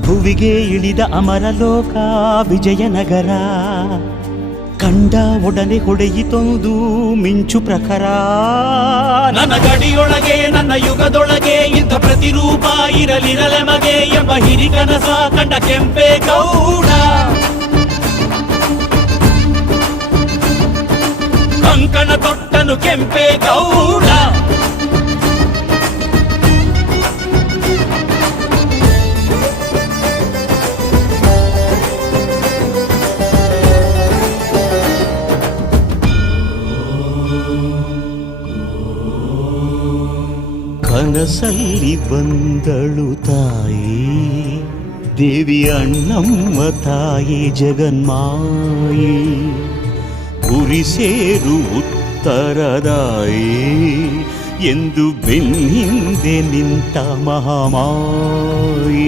ಭುವಿಗೆ ಇಳಿದ ಅಮರಲೋಕ ವಿಜಯನಗರ ಕಂಡ ಒಡನೆ ಹೊಡೆಯಿತೊಂದು ಮಿಂಚು ಪ್ರಖರ. ನನ್ನ ಗಡಿಯೊಳಗೆ ನನ್ನ ಯುಗದೊಳಗೆ ಇಂಥ ಪ್ರತಿರೂಪ ಇರಲಿರಲೆಮಗೆ ಎಂಬ ಹಿರಿಕನಸ ಕಂಡ ಕೆಂಪೇಗೌಡ. ಕಂಕಣ ತೊಟ್ಟನು ಕೆಂಪೇಗೌಡ. ಕನಸಲ್ಲಿ ಬಂದಳು ತಾಯಿ ದೇವಿ ಅಣ್ಣಮ್ಮ ತಾಯಿ ಜಗನ್ಮಾಯಿ. ಗುರಿ ಸೇರು ಉತ್ತರದಾಯಿ ಎಂದು ಬೆನ್ನಿಂದೆ ನಿಂತ ಮಹಾಮಾಯಿ.